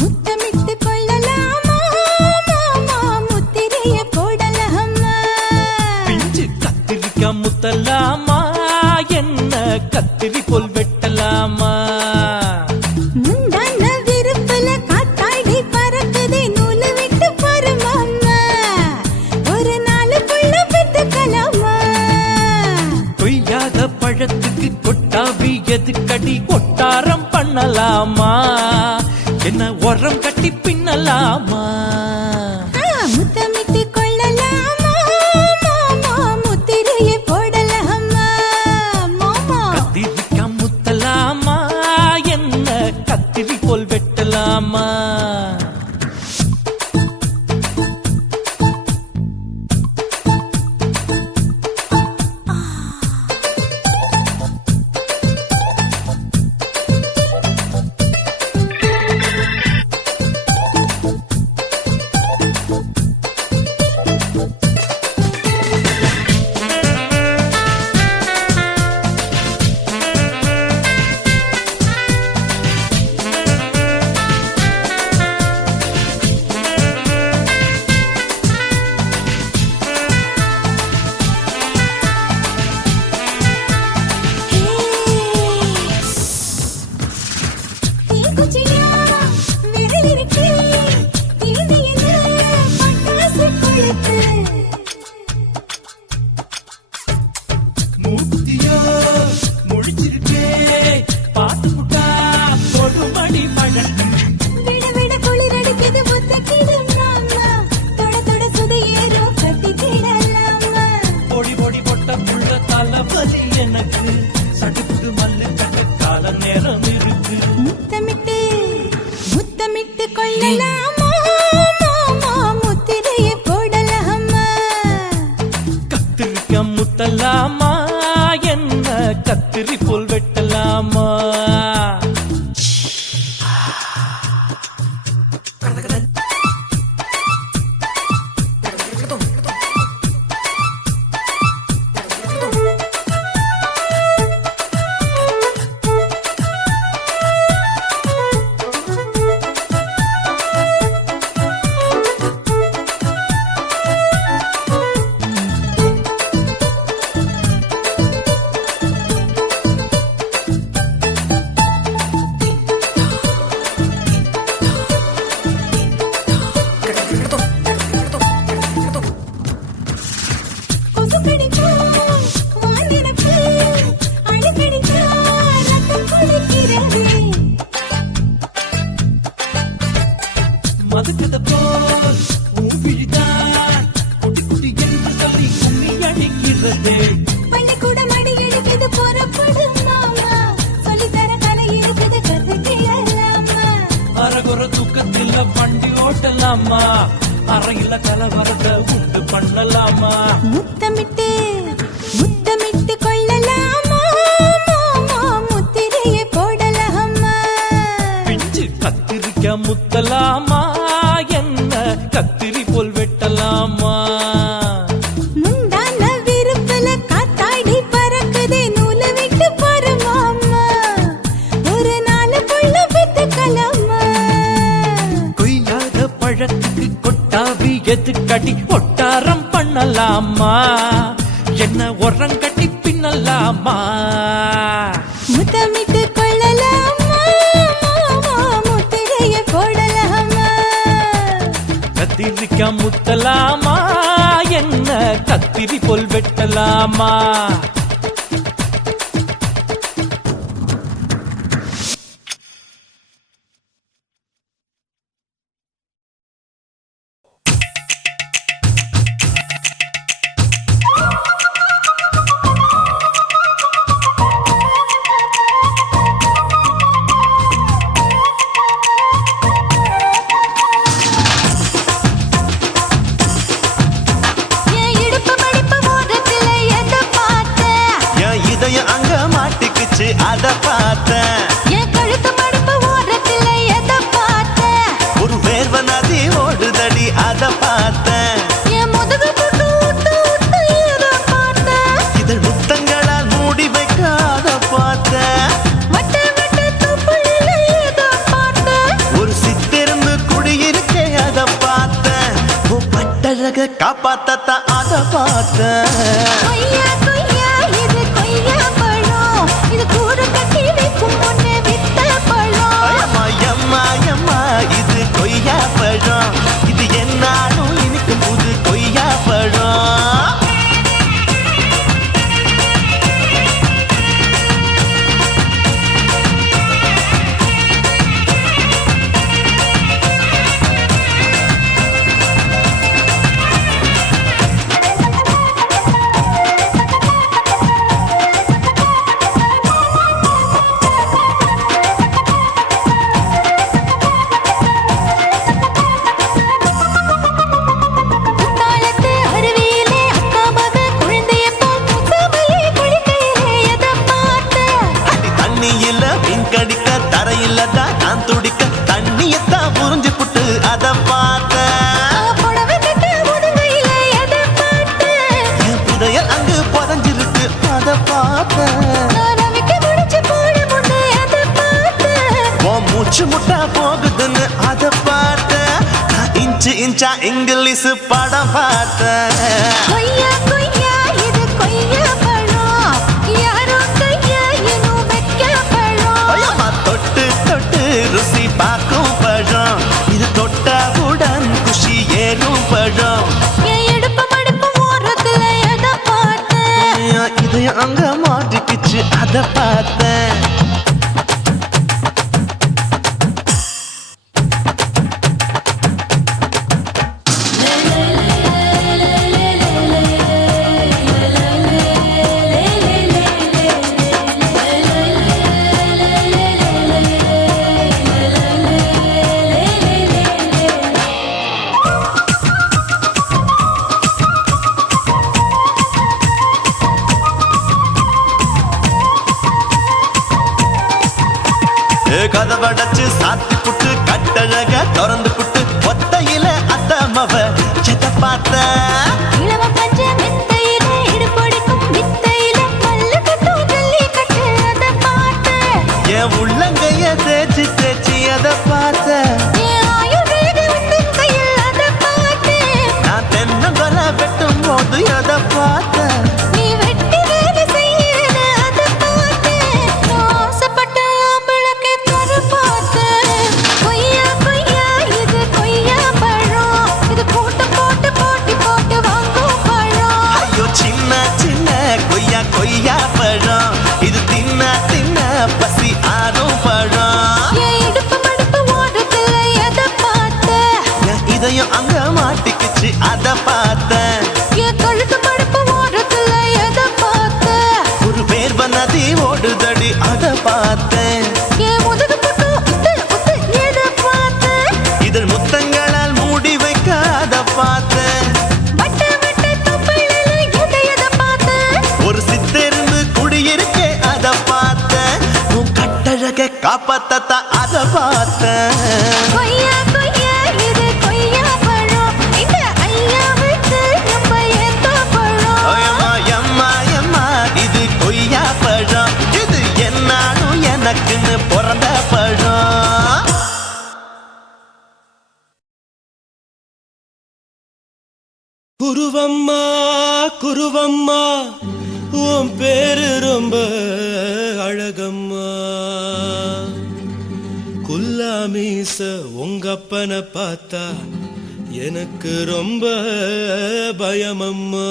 முத்தமிட்டு கொள்ளலாமா மாமா முத்திரைய போடலாமா கத்திரி போல் வெட்டலாமா? முந்தான விருப்பல காத்தாடி பறக்குதே நூலு விட்டு பரமாமா, ஒரு நாளுக்குள்ள பெத்துக்கலாமா? கொய்யாத பழத்துக்கு கொட்டாவி எதுக்கடி ஒட்டாரம் பண்ணலாமா? என்ன உரம் கட்டி பின்னலாமா? முத்தமிட்டு கொள்ளலாமா மாமா, முத்திரையை போடலாமா மாமா? கத்திரிக்கா முத்தலாமா? என்ன கத்திரி போல் வெட்டலாமா? மூத்தியோ முடிச்சிருக்கே பாத்து புட்டா கொடுமடி மழை விட விட குளிர் அடிக்குது முத்தக்கிடும் மாமா, தொட தொட சுதையேறோ கட்டிக்கிடலாமா? பொடி பொடி பொட்ட புள்ள தலவலி எனக்கு சடுக்கு மல்லு கட்ட கால நேரம் இருக்கு. முத்தமிட்டு முத்தமிட்டு கொள்ளலாமா மாமா, முத்திரையை போடலாமா? கத்திரிக்கா முத்தலாமா? என்ன கத்திரி போல் வெட்டலாமா? மதுக்கத போல் ஊவிழிதான் குட்டி குட்டி என்று சொல்லி கும்மி அடிக்கிறது. பள்ளிக்கூடம் அடி எடுக்குது புறப்படும் மாமா, சொல்லித்தர கலை இருக்குது கத்துக்கலாமா? அரகுற தூக்கத்தில் வண்டி ஓட்டலாமா? அறையில கலவரத்தை உண்டு பண்ணலாமா? முத்தமிட்டு முத்தமிட்டு கொள்ளலாமா மாமா, முத்திரையை போடலாமா? பிஞ்சு கத்திரிக்கா முத்தலாமா? என்ன கத்திரி போல் வெட்டலாமா? முந்தான விருப்பல காத்தாடி பறக்குதே நூலு விட்டு பரமாமா, ஒரு நாளுக்குள்ள பெத்துக்கலாமா? கொய்யாத பழத்துக்கு கொட்டாவி எதுக்கடி ஒட்டாரம் பண்ணலாமா? என்ன உரம் கட்டி பின்னலாமா? முத்தமிட்டு கொள்ளலாமா மாமா, முத்திரையை போடலாமா? கத்திரிக்கா முத்தலாமா? என்ன கத்திரி போல் வெட்டலாமா? என் இடுப்பு மடிப்பு ஓரத்துல எதை பார்த்த? என் இதயம் அங்க மாட்டிக்குச்சு அத பார்த்தேன். என் கழுத்து மடிப்பு ஓரத்துல எதை பார்த்த? ஒரு வேர்வ நதி ஓடுதடி அத பார்த்தேன். என் முதுகு புட்டு ஊத்து ஊத்து எதை பார்த்த? இதழ் முத்தங்களால் மூடி வைக்க அத பார்த்தேன். வட்ட வட்ட தொப்புளில எதை பார்த்த? ஒரு சித்திருந்து குடியிருக்கே அத பார்த்தேன். உன் பட்டழக காப்பாத்தத்தான் அத பார்த்தேன். கொய்யா கொய்யா இது கொய்யா பழம், இது கூட அங்கு புதஞ்சிருக்கு அத பார்த்தேன். ரவிக்கு முடிச்சு போட முன்னே அதை பார்த்தேன். உன் மூச்சு முட்டா போகுதுன்னு அத பார்த்தேன். நான் இன்ச்சு இன்ச்சா இங்கிலீஷ் படம் பார்த்தேன். கொய்யா கொய்யா இது கொய்யா பழம், யாரோ கையா இன்னும் வைக்க பழம். ஐயம்மா, தொட்டு தொட்டு ருசி பார்க்கும் பழம், இது தொட்டாவுடன் குஷி ஏறும் பழம். என் இடுப்பு மடுப்பு ஓரத்துல எதை பார்த்தேன். என் இதயம் அங்க மாட்டிக்கிச்சு அத பார்த்தேன். கதவடைச்சு சாத்தி புட்டு கட்டழக திறந்து புட்டு ஒத்தையில அத்தமவ செத்த பார்த்த. இளவ பஞ்ச மெத்தையில இடுப்பொடிக்கும் வித்தையில மல்லு கட்டும் ஜல்லி கட்டு அதை பார்த்தேன். என் உள்ளங்கைய தேய்ச்சி தேய்ச்சி அத பார்த்த. என் ஆயுர்வேத உந்தன் கையில் அதை பார்த்தேன். நான் தென்னங்கொலை வெட்டும் போது அத பார்த்த. நீ வெட்டி வேலை செய்யறது அதை பார்த்தேன். நான் ஆசைப்பட்ட ஆம்பளுக்கு தர பார்த்தேன். கொய்யா கொய்யா இது கொய்யா பழம், இது போட்டு போட்டு போட்டி போட்டு வாங்கும் பழம். ஐயோ சின்ன சின்ன கொய்யா கொய்யா பழம், இது தின்ன தின்ன பசி ஆறும் பழம். என் இடுப்பு மடுப்பு ஓரத்துல எதை பார்த்தேன். என் இதயம் அங்க மாட்டிக்கிச்சு அத பார்த்தேன். என் கழுத்து மடுப்பு ஓரத்துல எதை பார்த்தேன். ஒரு வேர்வ நதி ஓடுதடி அத பார்த்தேன். என் முதுகு பக்கம் உத்து உத்து எதை பார்த்தேன். இதழ் முத்தங்களால் மூடி வைக்க அத பார்த்தேன். வட்ட வட்ட தொப்பையில எதை பார்த்தேன். ஒரு சித்தெரும்பு குடியிருக்கே அத பார்த்தேன். உன் கட்டழக காப்பாத்தத்தா அத பார்த்தேன். கொய்யா கொய்யா இது கொய்யா பழம், இந்த ஐயா விட்டு நம்ம ஏத்த பழம். ஐயம்மா எம்மா எம்மா இது கொய்யா பழம், இது என்னாலும் எனக்குன்னு பிறந்த பழம். குருவம்மா குருவம்மா உன் பேரு ரொம்ப அழகம்மா. குல்லாமீச உங்க அப்பனை பார்த்தா எனக்கு ரொம்ப பயமம்மா.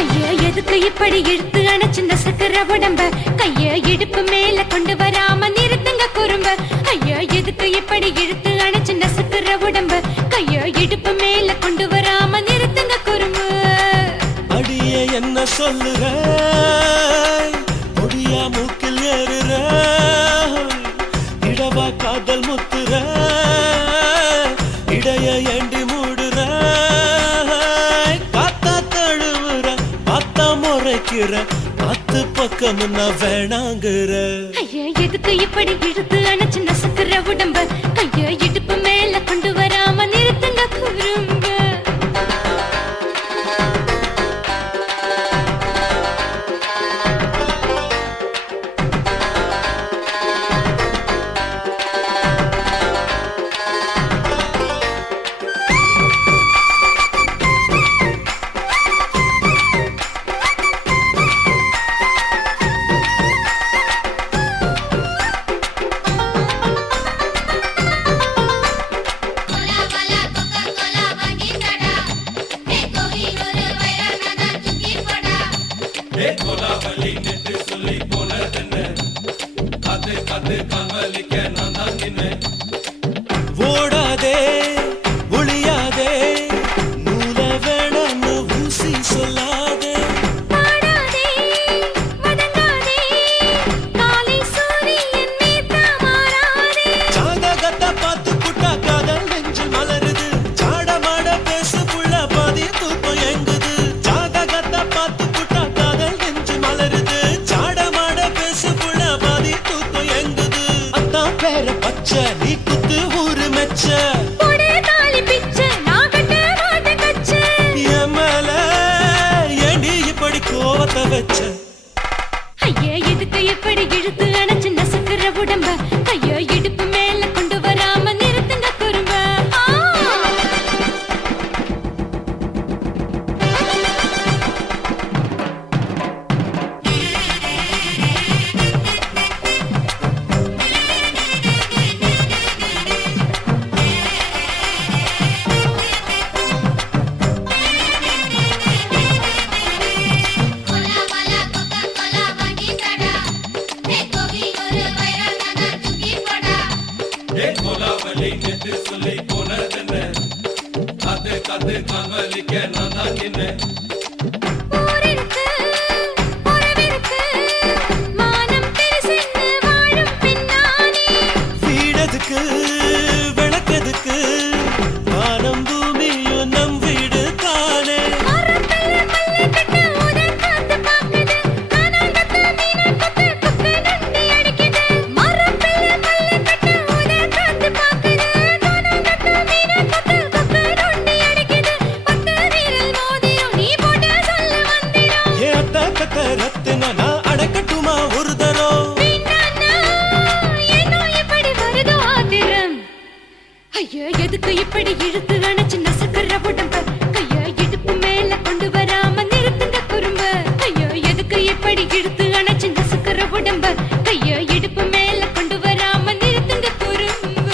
ஐயா எதுக்கு இப்படி இழுத்து அணைச்சிருந்த சக்கர உடம்ப, கைய இடுப்பு மேல கொண்டு வராம நிறுத்துங்க குறும்ப. ஐயா எதுக்கு இப்படி இழுத்து அணைச்சிருந்த சக்கர உடம்ப, கைய இடுப்பு மேல கொண்டு வராம நிறுத்துங்க குறும்ப. அடியே என்ன சொல்லுற, முடியா மூக்கில் ஏறுற, இடவா காதல் முத்துற, இடைய ஏண்டி மூடுற, காத்தா தழுவுற, பார்த்தா முறைக்கிற, பத்து பக்கம் நான் வேணாங்குற. ஐயா எதுக்கு இப்படி இழுத்து அணைச்சு நசுக்குற உடம்ப, கைய இடுப்பு மேல கொண்டு வராம நிறுத்துங்க குறும்ப. வச்ச ஐயா எதுக்கு இப்படி இழுத்து அணைச்சு நசுக்கிற உடம்ப கைய இடுப்பு மேல கொண்டு வராம நிறுத்துங்க குறும்ப கோலாவலி என்று சொல்லி போனதென்ன காத்து காத்து கால்வலிக்க நான் தான் நின்ன ஊரிருக்கு உறவிருக்கு மானம் பெருசென்று வாழும் பின்னானே வீடதுக்கு விளக்கதுக்கு வானம் பூமியும் நம் வீடு தானே மரத்துல மல்லு கட்ட உதன் காத்து பாக்குது கானாங்கத்து மீனாங்கத்து குக்கு நண்டி அடிக்குது மரத்துல மல்லு கட்ட உதன் காத்து பாக்குது கானாங்கத்து மீனாங்கத்து குக்கு நண்டி அடிக்குது பத்து வீரல் மோதிரம் நீ போட்ட சொல்ல வந்திரம் ஏ அத்த கத்த ரத்தின நான் அடக்கட்டுமா ஒரு தரம் வீணானா ஏனோ இப்படி வருதோ ஆத்திரம் ஐயா எதுக்கு இப்படி இழுத்து அணைச்சு நசுக்கிற உடம்ப கைய இடுப்பு மேல கொண்டு வராம நிறுத்துங்க குறும்ப ஐயா எதுக்கு இப்படி இழுத்து அணைச்சு நசுக்கிற உடம்ப கைய இடுப்பு மேல கொண்டு வராம நிறுத்துங்க குறும்ப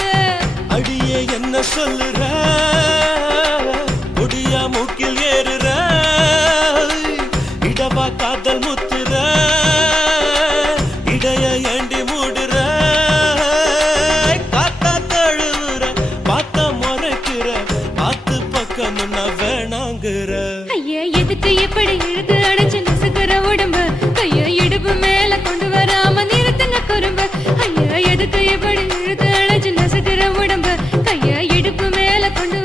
அடியே என்ன சொல்லுற ஒடியா மூக்கில் ஏறுற இடவா காதல் முத்துற இடைய ஏண்டி மூடுற காத்தா தழுவுற பார்த்த முறைக்கிற பார்த்து பக்கம் நான் வேணாங்குற ஐயா எதுக்கு இப்படி இழுத்து அணைச்சு நசுக்கிற உடம்ப கைய இடுப்பு மேல கொண்டு வராம நிறுத்துங்க குறும்ப ஐயா எதுக்கு இப்படி இழுத்து அணைச்சு நசுக்கிற உடம்ப கைய இடுப்பு மேல கொண்டு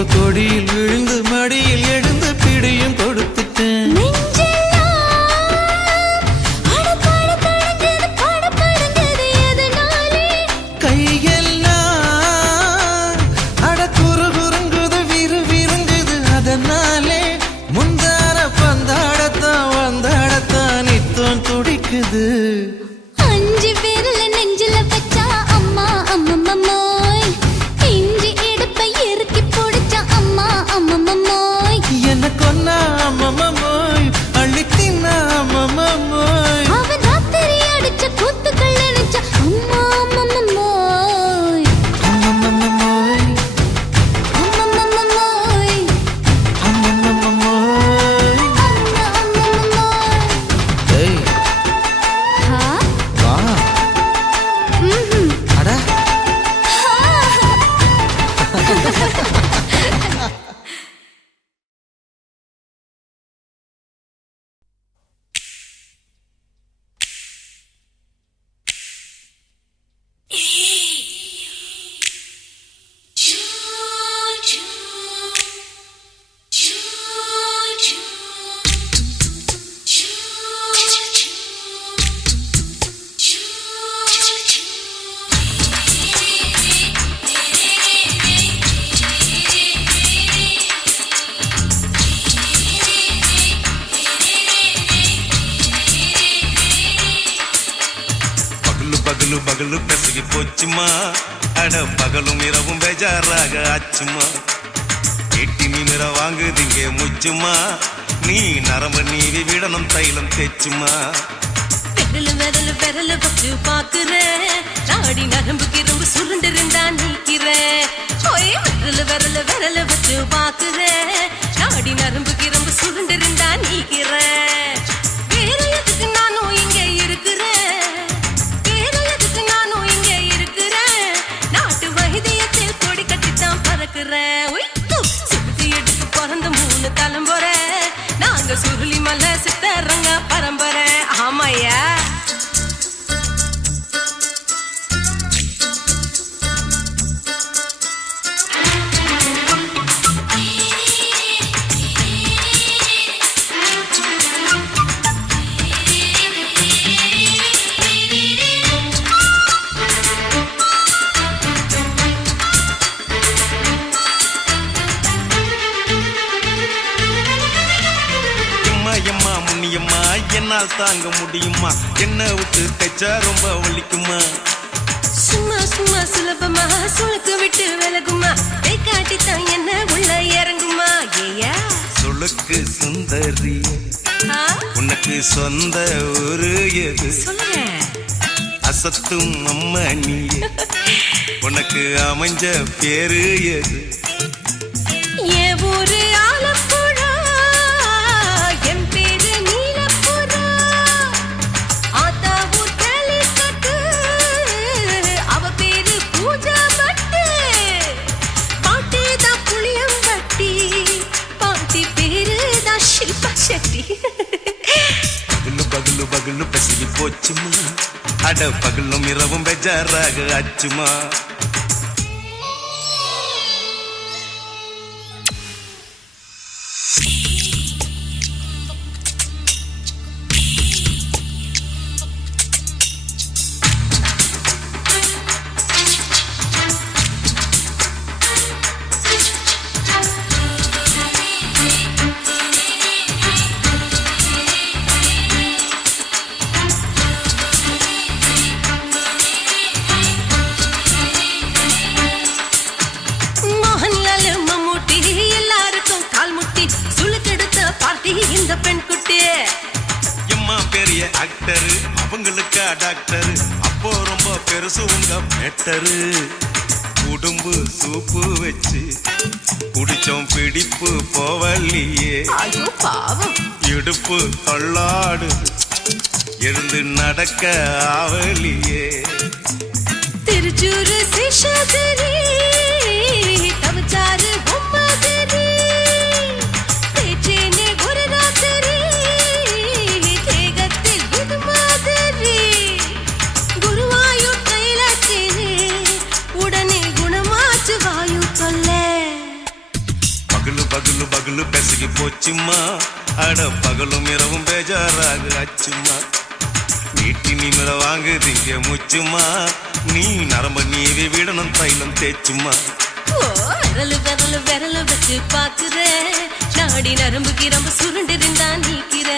இப்ப கொடியில் விழுந்து மடியில் எழுந்து பிடியும் கொடுத்துட்டேன். கையெல்லாம் அட குறு குறுங்குது விறு விருங்குது அதனாலே முந்தார பந்தாடத்தான் வந்தாடத்தான் நித்தம் துடிக்குது. அஞ்சு பேர்ல நெஞ்சில வச்சா அம்மா அம்மம்மோய் இஞ்சி இடுப்பை இறுக்கி பிடிச்சா அம்மா அம்மம்மோய் என்ன கொன்னா அம்மம்மோய் அள்ளி தின்னா அம்மம்மோய் அவன் ராத்திரி அடிச்ச கூத்துக்கள் நினைச்ச அம்மா அம்மம்மோய் அம்மம்மோய் அம்மம்மோய் அம்மம்மோய். அம்மா அம்மம்மோய். ஏய் ஹா வா ம்ஹும். அட பகலு பகலு பெசகி போச்சுமா அட பகலும் இரவும் பேஜாராக ஆச்சுமா. எட்டி நிமிர வாங்குதிங்க முச்சுமா நீ நரம்பு நீவி விடணும் தைலம் தேச்சுமா. விரல் விரல் விரல் வச்சு பாக்குறேன் நாடி நரம்பு கிரம்பு சுருண்டிருந்தா நீக்கிறேன். விரல் விரல் விரல் வச்சு பாக்குறேன் நாடி நரம்பு கிரம்பு சுருண்டிருந்தா நீக்கிறேன். வேற எதுக்கு நானும் இங்க இருக்கிறேன், வேற எதுக்கு நானும் இங்க இருக்கிறேன். நாட்டு வைத்தியத்தில் கொடி கட்டித்தான் பறக்கிறேன். சுத்தி எடுத்து பிறந்த 3 தலைமுறை நாங்க சுருளி மலை சித்தரங்க பரம்பரை. ஆமாய்யா எம்மா முன்னியம்மா என்னால் தாங்க முடியுமா என்ன விட்டு தைச்சா ரொம்ப வலிக்குமா. சும்மா சும்மா சுலபமா சுளுக்கு விட்டு விலகுமா கை காட்டித்தான் என்ன உள்ள இறங்குமா. ஏயா சுளுக்கு சுந்தரி உனக்கு சொந்த ஊரு எது சொல்றேன் அசத்தும் அம்மா நீ உனக்கு அமைஞ்ச பேரு எது. ஏ ஊரு ஆலப்புழா என் பேரு நீலப்புறா ஆத்தா ஊர் கேலிக்கட்டு அவ பேரு பூஜா பட்டு பாட்டி தான் புளியம்பட்டி பாட்டி பேரு தான் ஷில்பா செட்டி. பகலு பகலு பகலு பசிக்கு போச்சுமா அட பகலும் இரவும் பெஜாராக ஆச்சுமா. இந்த பெண் குட்டி எம்மா பெரிய ஆக்டரு அவங்களுக்கா டாக்டரு அப்போ ரொம்ப பெருசு உங்க மேட்டரு. உடம்பு சூப்பு வச்சு குடிச்சோம் பிடிப்பு போவல்லையே. ஐயோ பாவம் இடுப்பு தள்ளாடு எழுந்து நடக்க ஆவலியே. திருச்சூரு சேஷாதிரி தவச்சாரு பொம்மாதிரி தேச்சேனே ஒரு ராத்திரி தேகத்தில் இது மாதிரி குருவாயூர் தைலத்திலே உடனே குணமாச்சு வாயு தொல்லை. போச்சும்மா அட பகலும் இரவும் பேஜாராக அச்சுமா வீட்டி நிமிர வாங்குதிங்க முச்சுமா நீ நரம்ப நீவி விடணும் தைலம் தேச்சுமா விரலு விரலு விரலு வச்சு பாக்குற நாடி நரம்பு கிரம்பு சுருண்டு இருந்தா நீக்கிற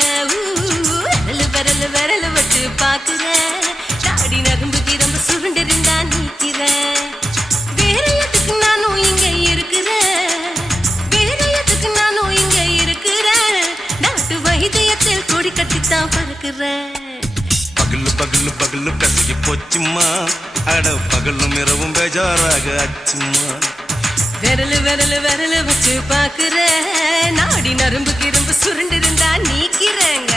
விரலு விரலு விரலு வச்சு பாக்குற நாடி நரம்பு கிரம்பு சுருண்டு இருந்தா நீக்கிற வேற எதுக்கு நானும் இங்க இருக்கிற வேற எதுக்கு நானும் இங்க இருக்கிற நாட்டு வைத்தியத்தில் கொடி கட்டித்தான் பறக்குற பகலு பகலு பகலு கசகி போச்சுமா அட பகலும் இரவும் பேஜாராக அச்சுமா விரலு விரலு விரலு வச்சு பாக்குற நாடி நரம்பு கிரம்பு சுருண்டு இருந்தா நீக்கிறேங்க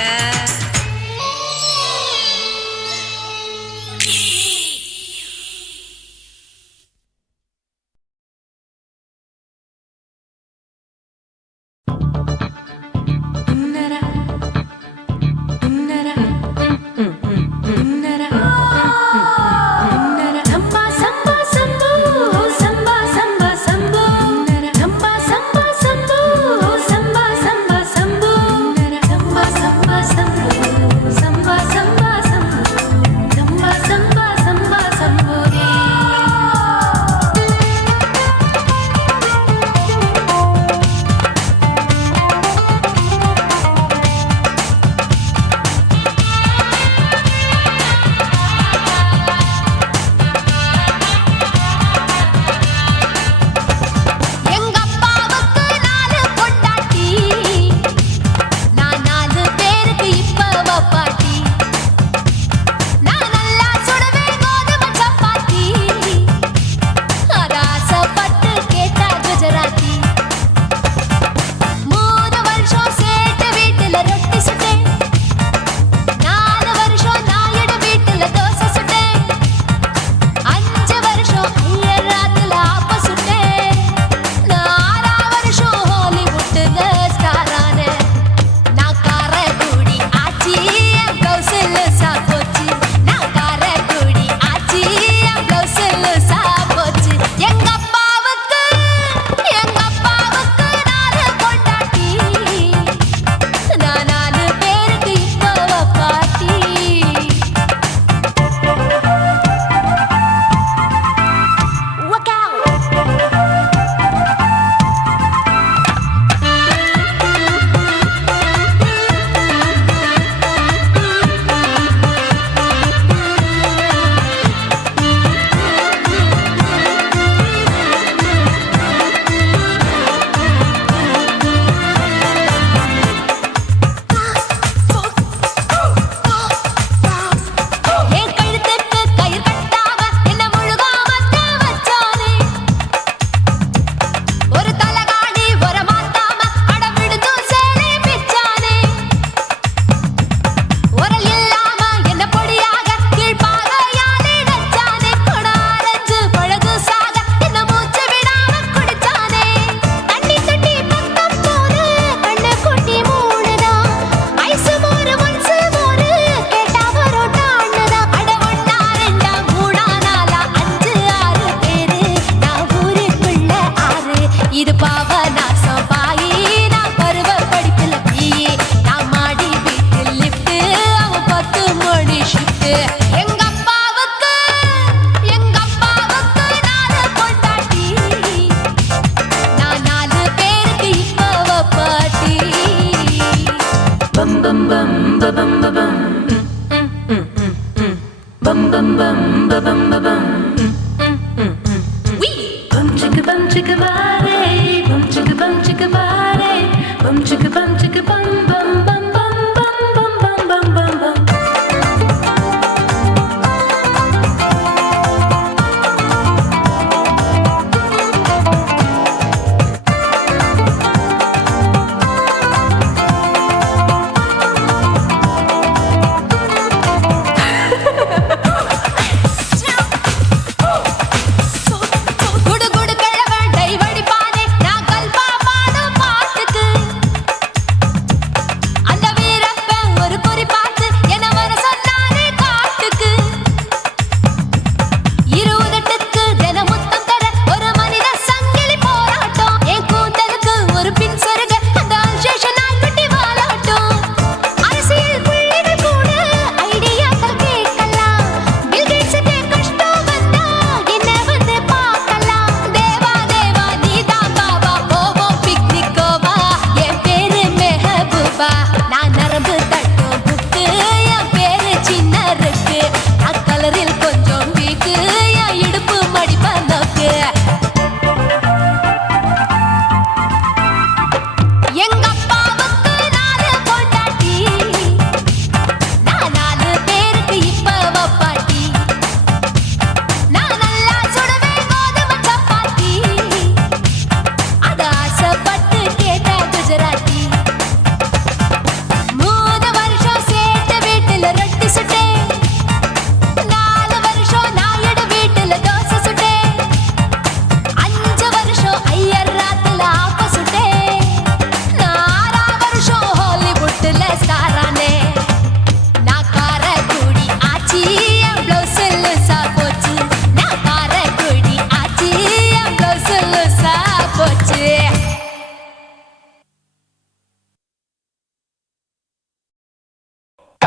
குடு குடு கிழவன் டைவடி பானே நான் கல்பா பாடும் பாட்டுக்கு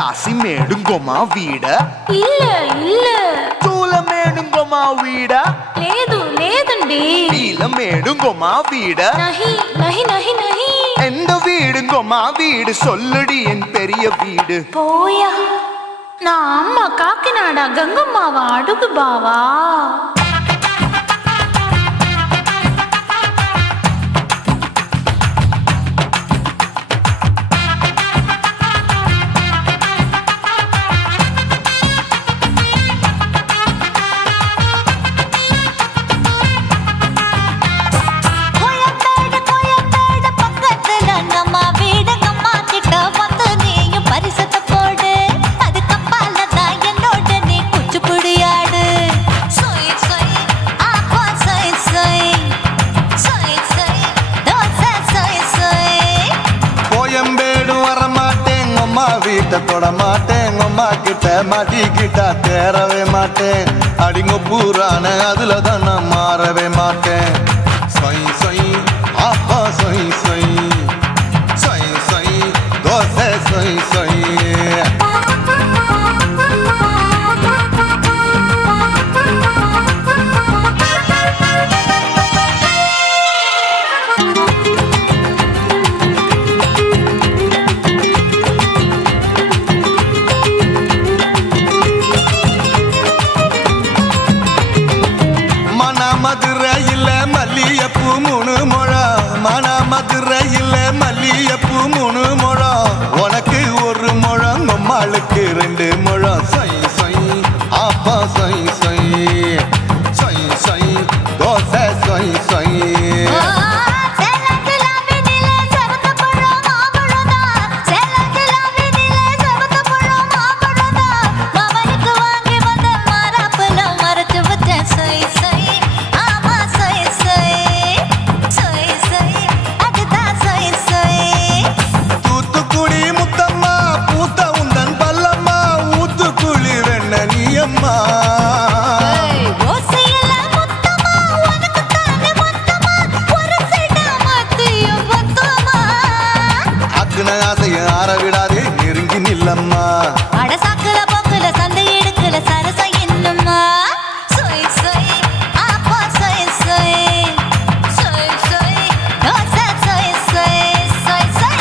కాసి మేడుంగోమా వీడ இல்ல இல்ல తూల మేడుంగోమా వీడ లేదు లేదండి నీల మేడుంగోమా వీడ நஹி நஹி நஹி நஹி எந்த வீடுங்கோமா வீடு சொல்லுடி என் பெரிய வீடு போயா நான் அம்மா காக்கிநாடா கங்கம்மாவா அடுகு பாவா வீட்டை தொட மாட்டேன் அம்மா கிட்ட மாட்டிக்கிட்டா தேரவே மாட்டேன் அடிங்க பூரான அதுல தான் நான் மாறவே மாட்டேன் சொய் சொய் அப்பா சொய் சொய் சொய் சொய் தோசை சொய் சொய் மதுரையில் மல்லியப்பூ 3 முழம் மன மதுரையில் மல்லியப்பூ 3 முழம் உனக்கு 1 முழம் அம்மாளுக்கு 2 முழம் சொய் சொய் அப்பா சொய் சொய் சொய் சொய் தோசை சொய் சொய் ஆற விடாதே நெருங்கி நில்லம்மா அடசாக்குல போக்குல சந்தை எடுக்கல சரச இன்னும்மா சொய் சொய் அப்பா சொய் சொய் சொய் சொய் தோசை சொய் சொய் சொய் சொய்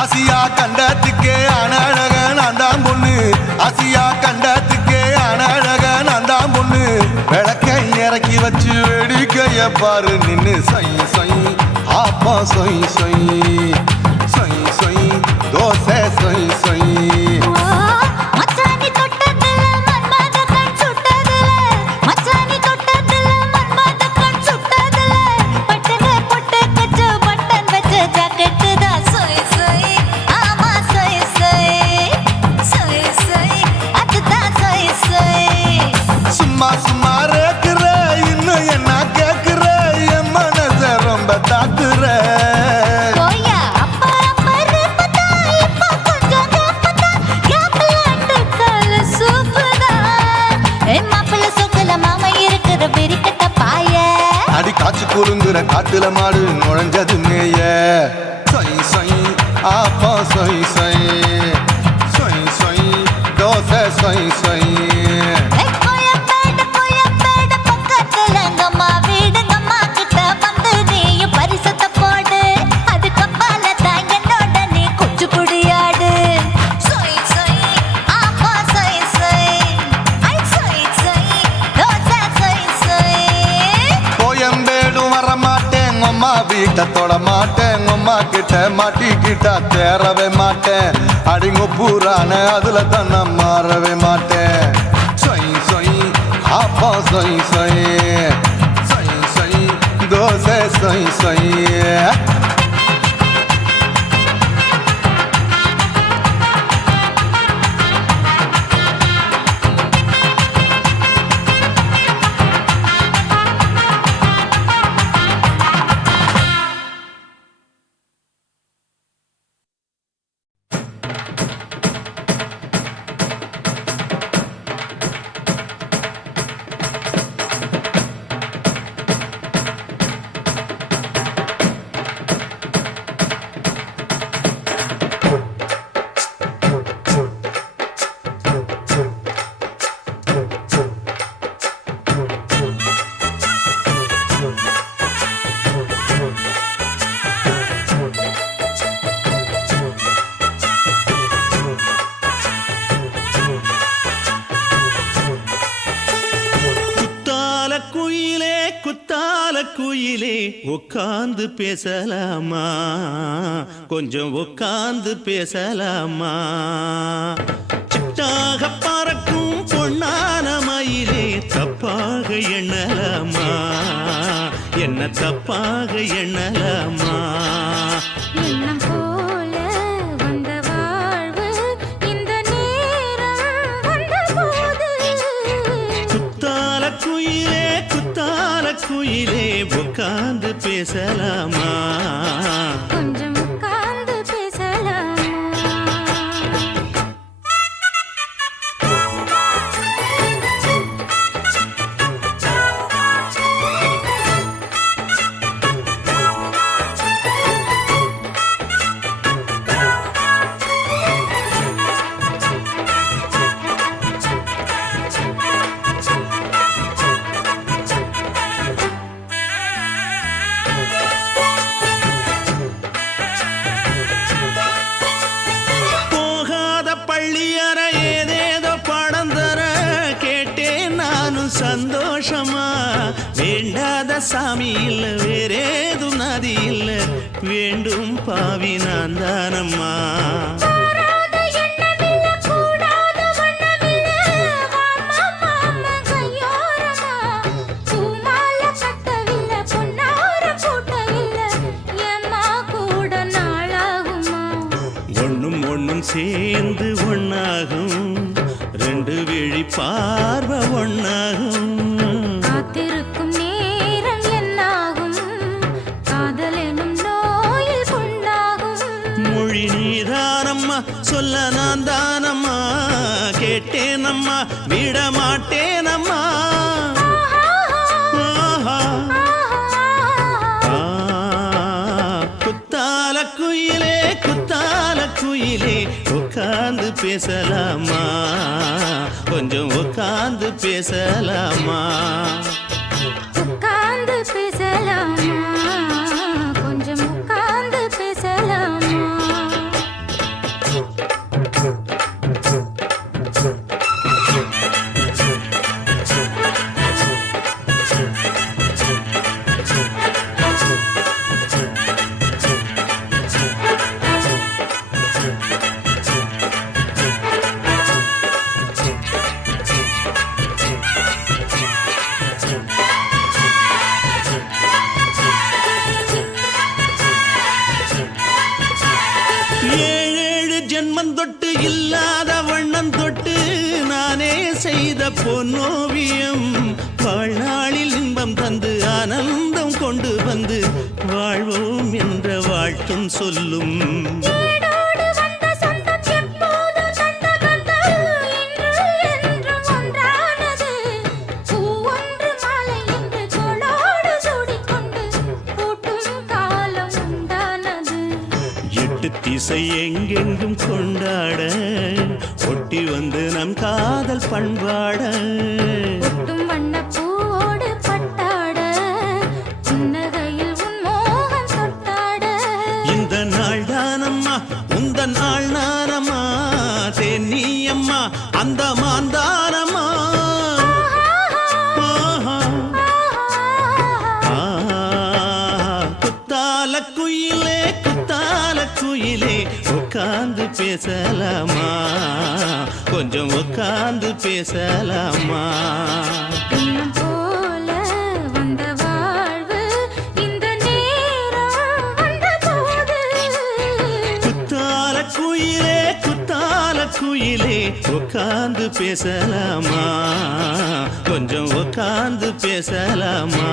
ஆசியா கண்டத்துக்கே அனழக நான் தான் பொண்ணு ஆசியா கண்டத்துக்கே அனழக நான் தான் பொண்ணு விளக்கை இறக்கி வச்சு வேடிக்கைய பாரு நின்னு சொய் சொய் ஆப்பா சொய் சொய் சொய் சொய் தோசை சொய் சொய் சும்மா சும்மா ரேக்குற இன்னும் என்ன கேக்குற என் மனச ரொம்ப தாக்குற அடி காய்ச்சி குறுங்குற காட்டுல மாடு நுழைஞ்சது மேய சொய் சொய் ஆப்பா சொய் சொய் சொய் சொய் தோசை சொய் சொய் வீட்டை தொட மாட்டேன் அம்மா கிட்ட மாட்டிக்கிட்டா தேரவே மாட்டேன் அடிங்க பூரான அதுல தான் நான் மாறவே மாட்டேன் சொய் சொய் அப்பா சொய் சொய் சொய் சொய் தோசை சொய் சொய் உட்கார்ந்து பேசலாமா கொஞ்சம் உட்கார்ந்து பேசலாமா சிட்டாக பறக்கும் பொன்னான மயிலே தப்பாக எண்ணலாமா என்ன தப்பாக எண்ணலாமா எண்ணம் போல வந்த வாழ்வு இந்த நேரம் வந்தபோது குத்தால குயிலே உட்கார்ந்து பேசலாமா கொஞ்சம் உட்கார்ந்து பேசலாமா சந்தோஷமா வேண்டாத சாமி இல்ல வேறேதும் நதி இல்ல வேண்டும் பாவி நான் தானம்மா ஒண்ணும் ஒண்ணும் சேர்ந்து ஒண்ணாகும் ரெண்டு விழி பார்வை ஒண்ணாகும் காத்திருக்கும் நேரம் என்னாகும் காதல் எனும் நோயில் கொண்டாகும் மொழி நீதானம்மா சொல்ல நான் தானம்மா கேட்டேனம்மா விட மாட்டேனம்மா குத்தால குயிலே உட்கார்ந்து பேசலாமா கொஞ்சம் உட்கார்ந்து பேசலாமா உட்கார்ந்து பேசலாமா கொஞ்சம் உட்கார்ந்து பேசலாமா தொட்டு இல்லாத வண்ணம் தொட்டு நானே செய்த பொன்னோவியம் வாழ்நாளில் இன்பம் தந்து ஆனந்தம் கொண்டு வந்து வாழ்வோம் என்ற வாழ்த்தும் சொல்லும் திசை எங்கெங்கும் கொண்டாட ஒட்டி வந்து நம் காதல் பண்பாட வண்ணப்பூவோடு பட்டாட புன்னகையில் உன் மோகம் தொட்டாட இந்த நாள் தானம்மா உந்த நாள் நானம்மா தென்னியம்மா அந்த மாந்தானம்மா குயிலே உட்கார்ந்து பேசலாமா கொஞ்சம் உட்கார்ந்து பேசலாமா போல வந்த வாழ்வு இந்த நேரம் வந்தபோது குத்தால குயிலே உட்கார்ந்து பேசலாமா கொஞ்சம் உட்கார்ந்து பேசலாமா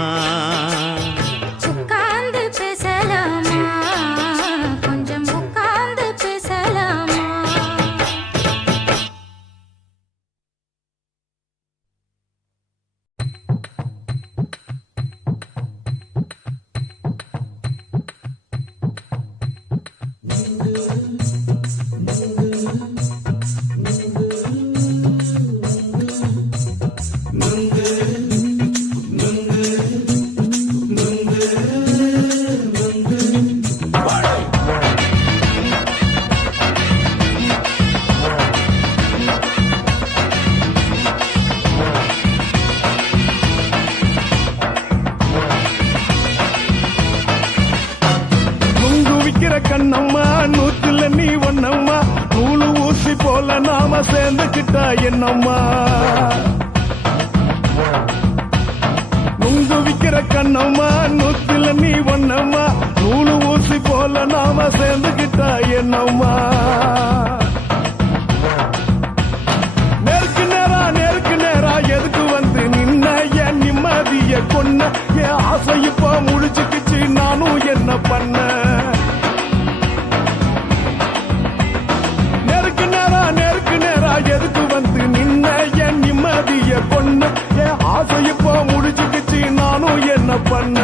உட்கார்ந்து பேசலாமா கொஞ்சம் உட்கார்ந்து பேசலாமா கண்ணம்மா நூத்துல நீ ஒன்னம்மா நூலு ஊசி போல நாம சேர்ந்துக்கிட்டா என்னம்மா நுங்கு விக்கிற கண்ணம்மா நூத்துல நீ ஒன்னம்மா நூலு ஊசி போல நாம சேர்ந்துக்கிட்டா என்னம்மா நேருக்கு நேரா எதுக்கு வந்து நின்ன என் நிம்மதிய கொன்ன என் ஆசை இப்ப முடிச்சுக்கிச்சு நானும் என்ன பண்ண நேருக்கு நேரா எதுக்கு வந்து நின்ன என் நிம்மதிய கொன்ன என் ஆசை இப்ப முடிச்சுக்கிச்சு நானும் என்ன பண்ண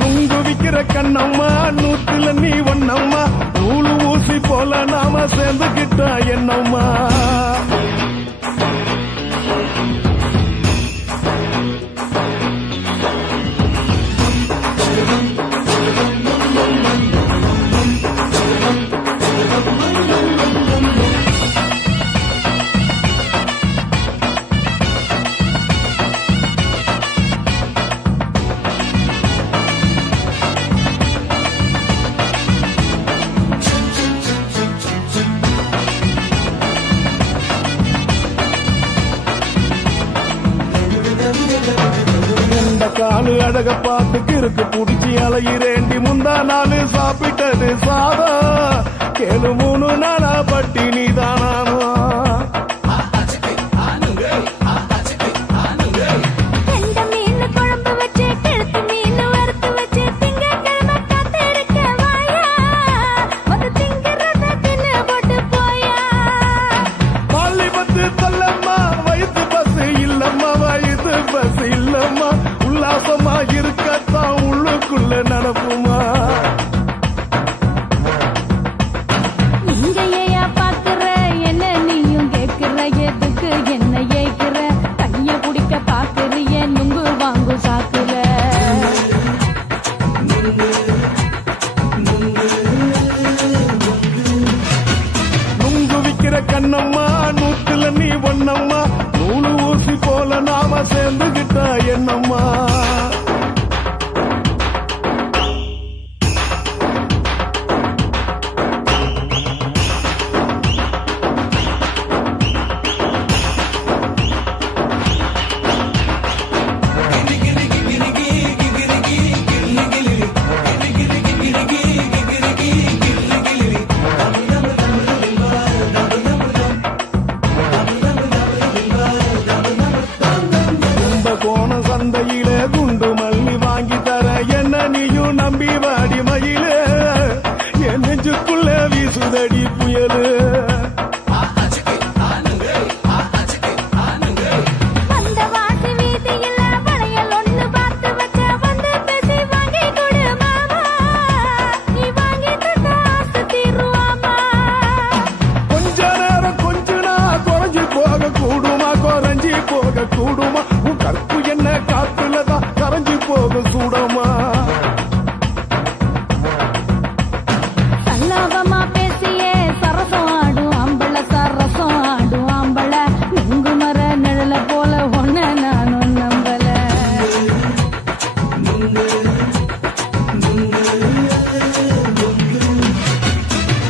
நுங்கு விக்கிற கண்ணம்மா நூத்துல நீ ஒன்னம்மா நூலு ஊசி போல நாம சேர்ந்துக்கிட்டா என்னம்மா காலு அழக பார்த்து கிறுக்கு புடிச்சி அலையிறேண்டி முந்தா நாலு சாப்பிட்டது சாதம் கேளு 3 நாளா பட்டினி தானானோ உல்லாசமா இருக்கத்தான் உள்ளுக்குள்ள நடப்புமா நீங்க ஏயா பாக்குற என்ன நீயும் கேக்குற எதுக்கு என்ன ஏக்குற கைய பிடிக்க பாக்குறிய நுங்கு வாங்கு சாக்குற நுங்கு விக்கிற கண்ணம்மா நூத்துல நீ ஒன்னம்மா நூலு ஊசி போல நாம சேர்ந்துகிட்டா என்னம்மா சந்தையில குண்டு மல்லி வாங்கி தர என்ன நீயும் நம்பி வாடி மயிலே என் நெஞ்சுக்குள்ள வீசுதடி புயலு கொஞ்ச நேரம் கொஞ்சனா குறைஞ்சி போக கூடுமா குறைஞ்சி போக கூடுமா உன் கற்பு என்ன காத்துலதான் கரைஞ்சி போக சூடமா சல்லாபமா பேசியே சரசம் ஆடும் அம்பள சரசம் ஆடும் அம்பள நுங்கு மர நிழல போல ஒன்ன நானும் நம்பல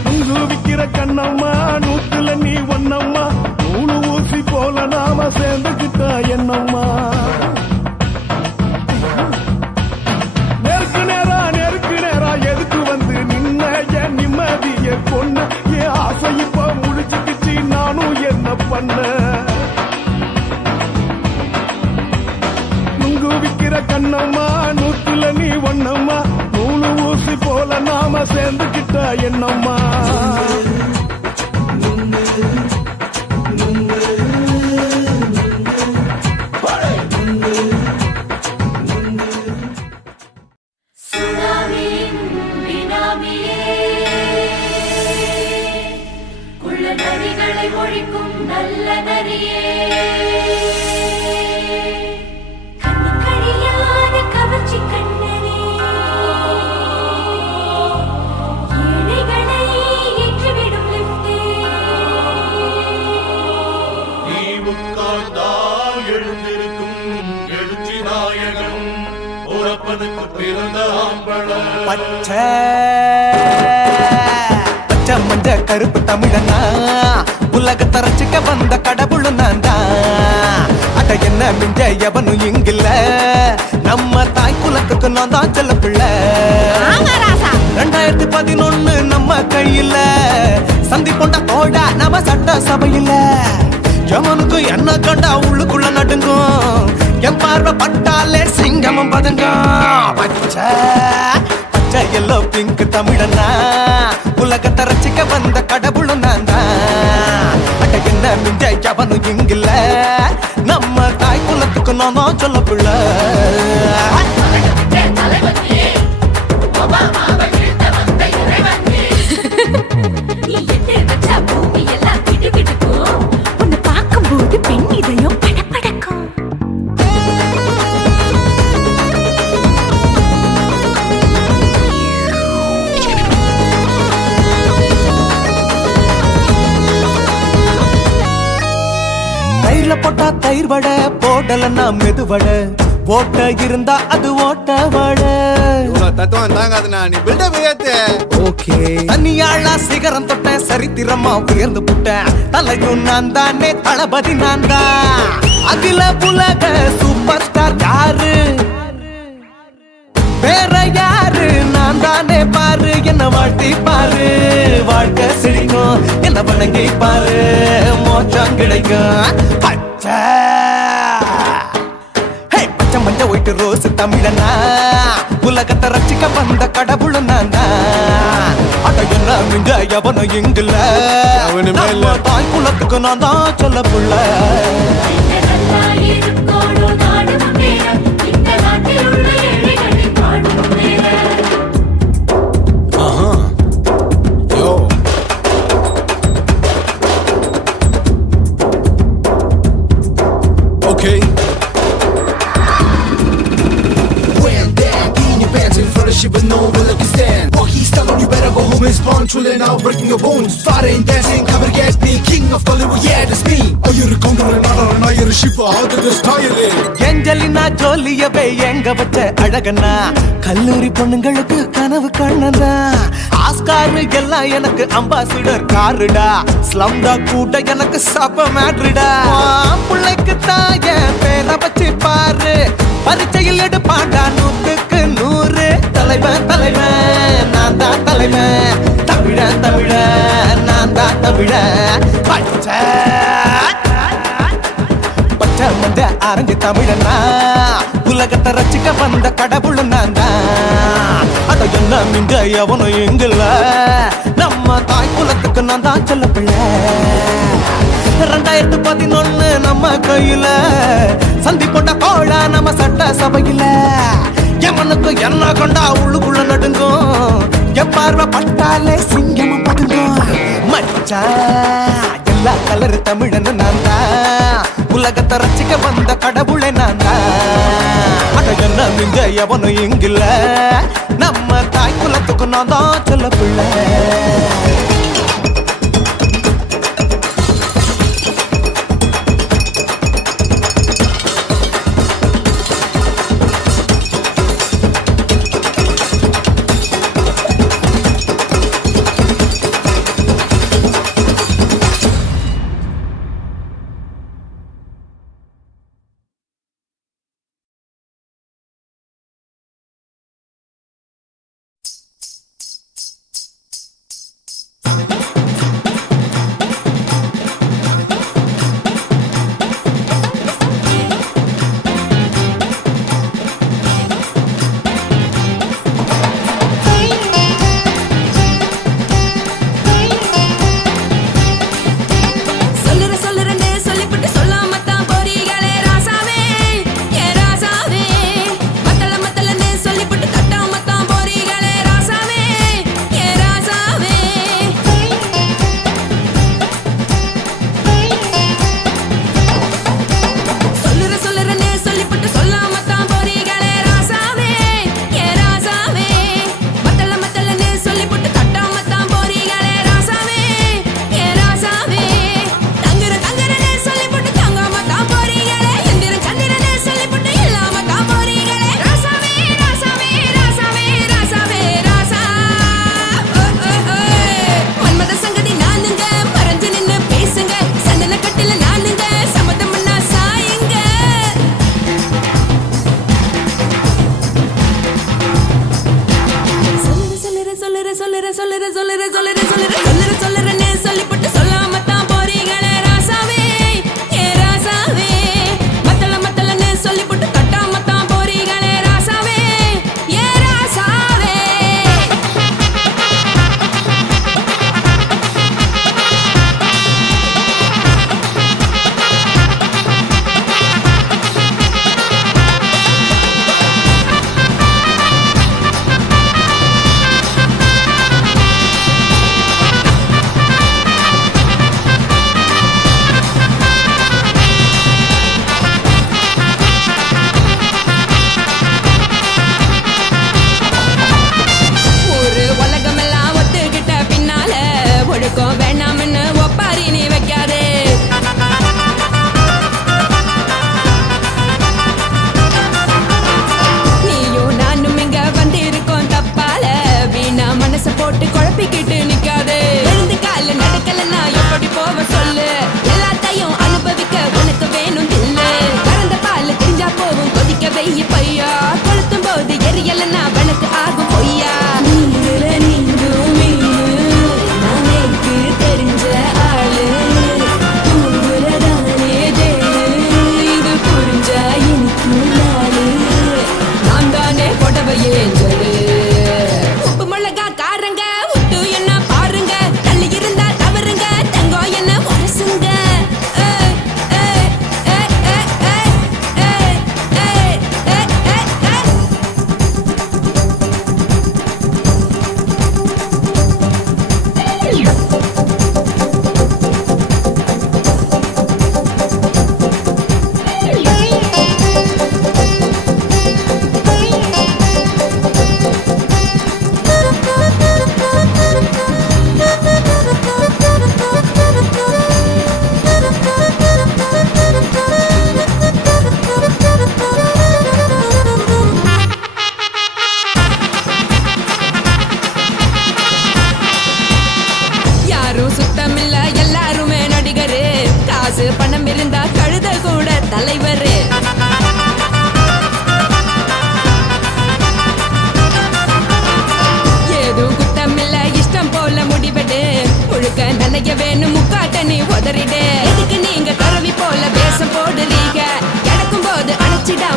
நுங்கு விக்கிற கண்ணம்மா நூத்துல நீ ஒன்னம்மா நூலு ஊசி போல நாம சேர்ந்துக்கிட்டா என்னம்மா நேருக்கு நேரா எதுக்கு வந்து நின்ன என் நிம்மதிய கொன்ன என் ஆசை இப்ப முடிச்சுக்கிச்சு நானும் என்ன பண்ண நுங்கு விக்கிற கண்ணம்மா நூத்துல நீ ஒன்னம்மா நூலு ஊசி போல நாம சேர்ந்துக்கிட்டா என்னம்மா ஒழிக்கும் நல்ல நரியே கவர்ச்சி கண்ணனே ஏழைகளை ஏற்றிவிடும் லிப்டே பச்சை பச்சை மஞ்ச கருப்பு தமிழனா உலகத்தை ரசிக்க வந்த கடவுள் நான் தான். அட என்ன மிஞ்ச எவனும் இங்கில்ல, நம்ம தாய் குலத்துக்கு நான் தான் செல்ல பிள்ளை. 2011 நம்ம கையில சந்தி பொண்ட தோடா நம்ம சட்ட சபையில. எவனுக்கு என்ன கண்டா உள்ளுக்குள்ள நடுங்கும், என் பார்வை பட்டாலே சிங்கமும் பதுங்கும். பச்சை பச்சை எல்லோ பிங்க் தமிழனா உலகத்தை ரசிக்க வந்த கடவுளும் நான் தான். அட என்ன மிஞ்ச எவனும் இங்கில்ல, நம்ம தாய் குலத்துக்கு நான் தான் சொல்ல பிள்ளை. உன்னை பார்க்கும்போது பெண் இதயம் படபடக்கும். தயிர்ல போட்டா தயிர் வடை, போடலன்னா மெது வடை, போட்ட இருந்தா அது ஓட்ட வடை. தத்துவம் தாங்காதுண்ணா, நீ பில்டப் ஏத்து. ஓகே தனியாளா சிகரம் தொட்ட சரித்திரமா உயர்ந்து புட்டேன். தலையும் நான் தானே, தளபதி நான் தான். அகில உலக சூப்பர் ஸ்டார் யாரு, வேற யாரு, நான் தானே பாரு. என்ன வாழ்த்தி பாரு, வாழ்க்கை சிரிக்கும். என்ன வணங்கி பாரு, மோட்சம் கிடைக்கும். பச்சை பச்சை மஞ்ச ஒயிட்டு ரோஸ் தமிழனா உலகத்தை ரசிக்க வந்த கடவுள் நான் தான். அட என்ன மிஞ்ச எவனும் இங்கில்ல, நம்ம தாய் குலத்துக்கு நான் தான் சொல்ல புள்ள. Okay. But no one look stand. Oh, he's telling you better go home. His bond chilling out, breaking your bones. Fighting, dancing, cover get me. King of Hollywood, yeah, that's me. Oh, you're a conqueror, not a ship. How did this tire? Angelina ஜோலியவே எங்க வச்ச அழகனா, கல்லூரி பொண்ணுங்களுக்கு கனவு கண்ணனா. Oscar எல்லாம் எனக்கு ambassador காருடா, ஸ்லம்டா கூட எனக்கு சப்ப மேட்ருடா. பிள்ளைக்கு தாய பேரை வச்சு பாரு, பரீட்சையில் எடுப்பாண்டா 100க்கு 100. தலைவன் தலைவன் நான் தான் தலைவன், தமிழன் தமிழன் நான் தான் தமிழன். பச்சை பச்சை மஞ்ச ஆரஞ்சு தமிழனா உலகத்தை ரசிக்க வந்த கடவுள் நான் தான். அட என்ன மிஞ்ச எவனும் எங்கில்ல, நம்ம தாய் குலத்துக்கு நான் தான் சொல்ல பிள்ளை. 2011 நம்ம கையில சந்தி போட்ட கோழா நம்ம சட்ட சபையில. எவனுக்கு என்ன கொண்டா உள்ளுக்குள்ள நடுங்கும், என் பார்வை பட்டாலே சிங்கமும் பதுங்கும். மச்சா எல்லா கலர் தமிழன் நான் தான், உலகத்தை ரசிக்க வந்த கடவுளை நான் தான். அட என்ன மிஞ்ச எவனும் இங்கில்ல, நம்ம தாய் குலத்துக்கு நான் தான் சொல்ல பிள்ளை.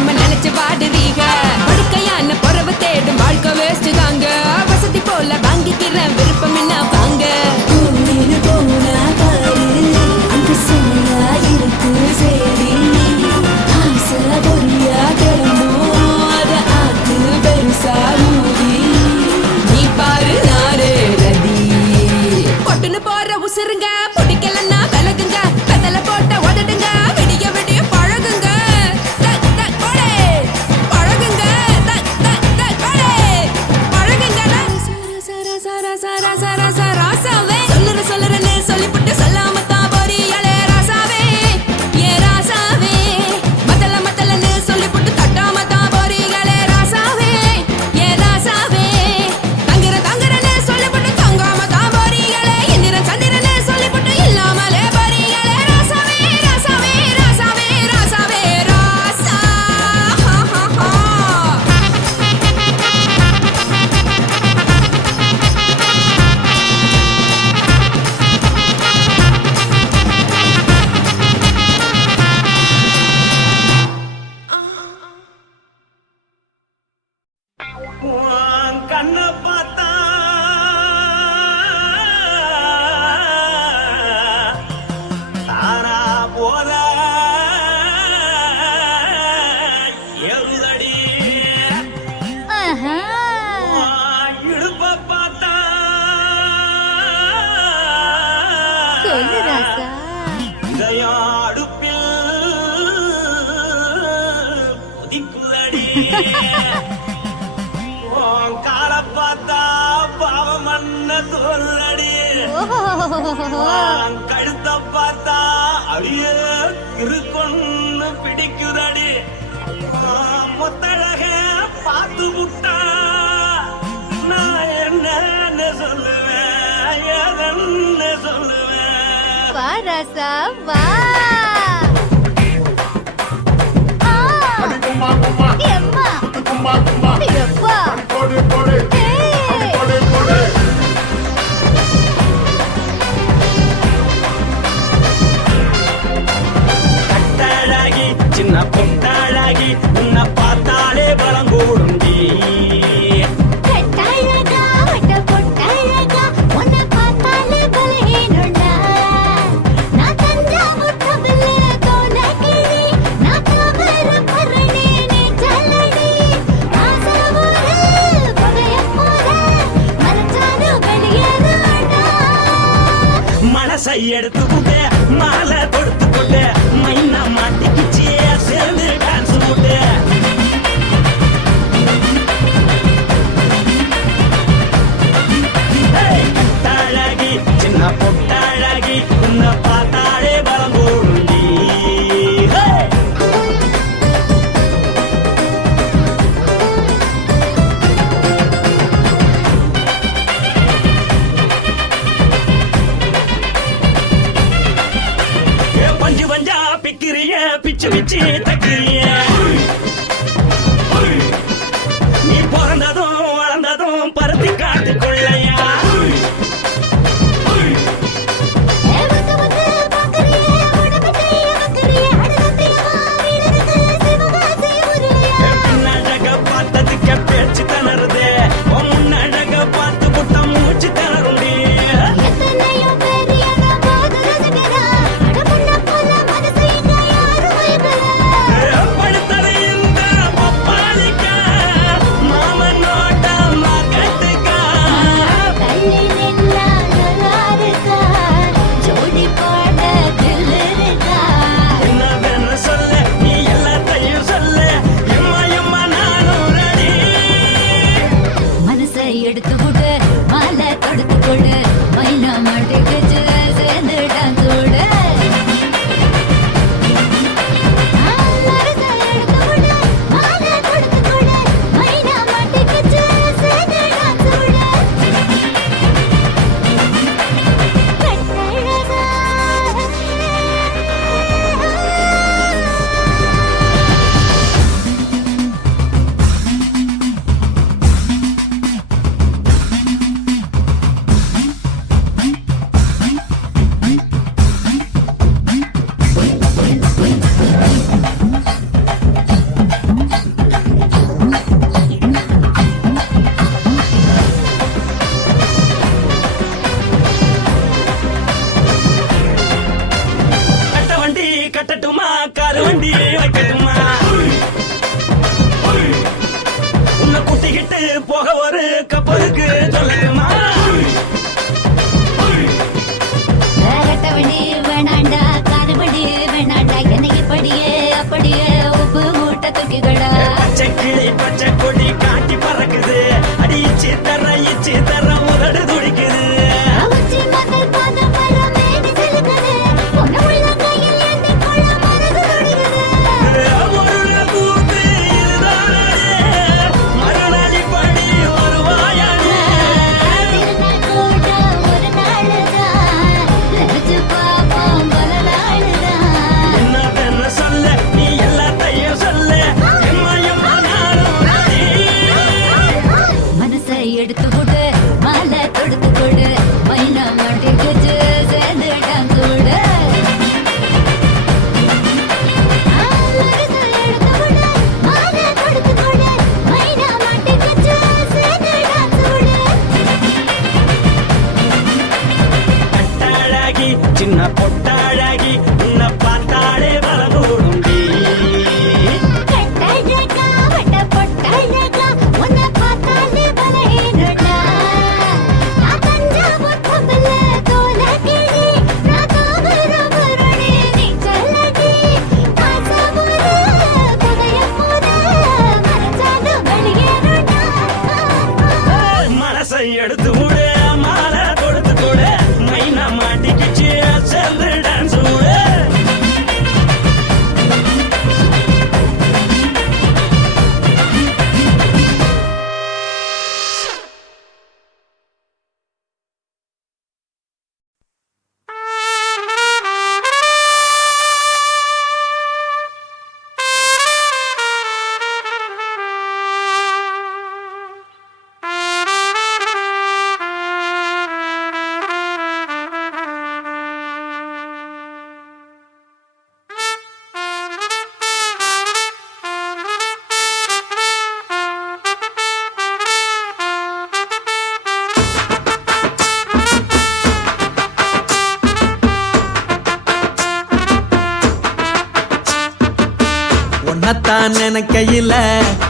தெரியாம நினைச்சு வாடுறீங்க படுக்கையான பொறவு தேடும் வாழ்க்கை வேஸ்ட் தாங்க வசதி போல வாங்கிக்கிறேன் விருப்பம் என்ன வாங்க போனா பாரு அங்க சுமையா இருக்கு சரி ஆசை பொரியா கிளம்பும் அத ஆத்து பெருசா ஊதி நீ பாரு நாரே ரதி பொட்டுன்னு போற உசுருங்க பிடிக்கலன்னா விலகுங்க கதல போட்ட உதடுங்க விடிய விடிய பழகுங்க பழகுங்க பழகுங்க ராசாவே சொல்லுறேன்னு சொல்லிப்புட்டு சொல்லாம தான் போறீங்களே ராசாவே ஏ ராசாவே மத்தலன்னு சொல்லிப்புட்டு தட்டாம தான் போறீங்களே ராசாவே ஏ ராசாவே தங்குறேன்னு சொல்லிப்புட்டு தங்காம தான் போறீங்களே இந்திரன் சந்திரன்னு சொல்லிப்புட்டு இல்லாமலே போறீங்களே ராசாவே ராசாவே ராசாவே ராசாவே ராசா உன் கண்ணை பார்த்தா தானா போத எருதடி உன் இடுப்பை பார்த்தா இதயம் அடுப்பில் கொதிக்குதடி உன் காலை பார்த்தா பாவம் மண்ண தோல்றடி உன் கழுத்தை பார்த்தா அப்படியே இருக்குன்னு பிடிக்குதடி உன் முத்தழக பார்த்து விட்டா நான் என்னன்னு சொல்லுவேன் எதன்னு சொல்லுவேன் வா ராசா வா கும்மா கும்மா எம்மா கும்மா கும்மா எப்பா போடு போடு போடு போடு கட்டழகி சின்ன பொட்டழகி உன்னை பார்த்தாலே பலம் கூடுண்டி கட்டழகா வட்ட பொட்டழகா உன்னை பார்த்தாலே பலஹீனண்டா நான் தஞ்சாவூர் கபிலே கோலகிரி நான் கவர பரணி நீ ஜல்லடி ஆசரவூர் பகைய போற மனசான வெளியேறாடா மனசை எடுத்து புட்டே மாலை கொடுத்து புட்டே மைனா மாட்டிக்கிச்சே சேர்ந்து டான்ஸ் போட்டு கட்டழகி சின்ன பொட்டழகி உன்னை பார்த்தாலே பலம் கூடுண்டி பஞ்சு பஞ்சா பிக்கிறிய பிச்சு பிச்சு தக்கிறிய நீ பிறந்ததும் வளர்ந்ததும் பருத்தி காட்டு கொள்ளையா வந்து வந்து பாக்கறியே உடம்பு கைய வக்கறியே அடகத்தையமா வீரருக்கு சிவகாசி உருளையா பின்னழக பார்த்ததுக்கு பேச்சு தளருதே முன்னழக பார்த்து புட்ட மூச்சு தளருண்டி எத்தனையோ பெரிய நான் போது ரசிக்கிறா அடமுள்ள போல மனசை இங்க யாரும் வைக்கல நினைக்கையில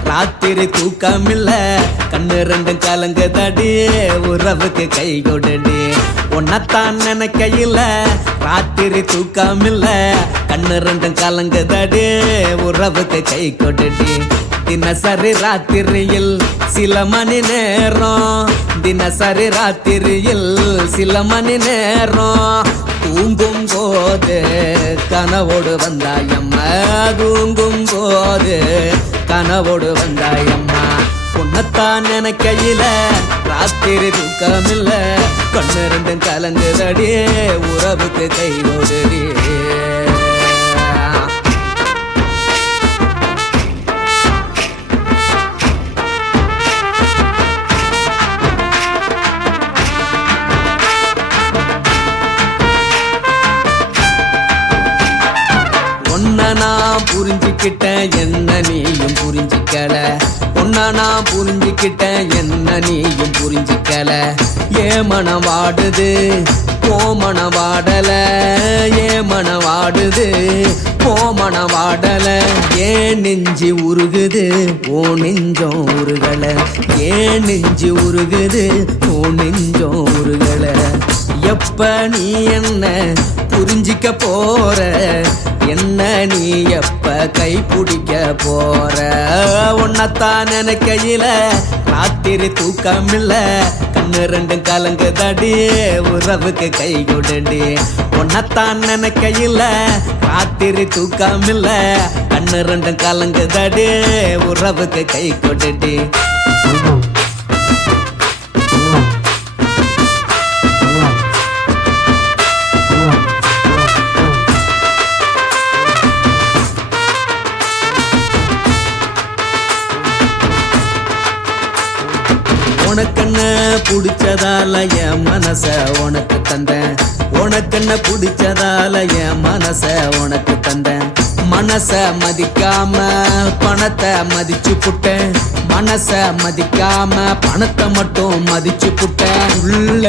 ராத்திரி தூக்கமில்ல கண்ணு ரெண்டும் கலங்குதடி உறவுக்கு கை கொடுடி உன்னத்தான் நினைக்கையில ராத்திரி தூக்கமில்ல கண்ணு ரெண்டும் கலங்குதடி உறவுக்கு கை கொடுடி தினசரி ராத்திரியில் சில மணி நேரம் தினசரி ராத்திரியில் சில மணி நேரம் தூங்கும் போது கனவோடு வந்தாயம்மா தூங்கும் போது கனவோடு வந்தாயம்மா உன்னத்தான் நினைக்கையில ராத்திரி தூக்கமில்ல கண்ணு ரெண்டும் கலங்குதடி உறவுக்கு கை ஓடுடி நான் புரிஞ்சுக்கிட்டேன் என்ன நீயும் புரிஞ்சிக்கல உன்ன நான் புரிஞ்சுக்கிட்டேன் என்ன நீயும் புரிஞ்சிக்கல ஏ மனம் வாடுது போ மனம் வாடல ஏ மனம் வாடுது போ மனம் வாடல ஏன் நெஞ்சு உருகுது ஓ நெஞ்சம் உருகல ஏன் நெஞ்சு உருகுது ஓ நெஞ்சம் உருகல எப்ப நீ என்ன புரிஞ்சிக்க போற என்ன நீ எப்ப கை பிடிக்க போற உன்னத்தான் நினைக்கையில ராத்திரி தூக்கமில்ல கண்ணு ரெண்டும் கலங்குதடி உறவுக்கு கை கொடுடி உன்னத்தான் நினைக்கையில ராத்திரி தூக்கமில்ல கண்ணு ரெண்டும் கலங்குதடி உறவுக்கு கை கொடுடி உனக்கென்ன பிடிச்சதால என் மனச உனக்கு தந்தேன் உனக்கென்ன பிடிச்சதால என் மனச உனக்கு தந்தேன் மனச மதிக்காம பணத்தை மதிச்சு புட்டேன் மனச மதிக்காம பணத்தை மட்டும் மதிச்சு புட்டேன் உள்ள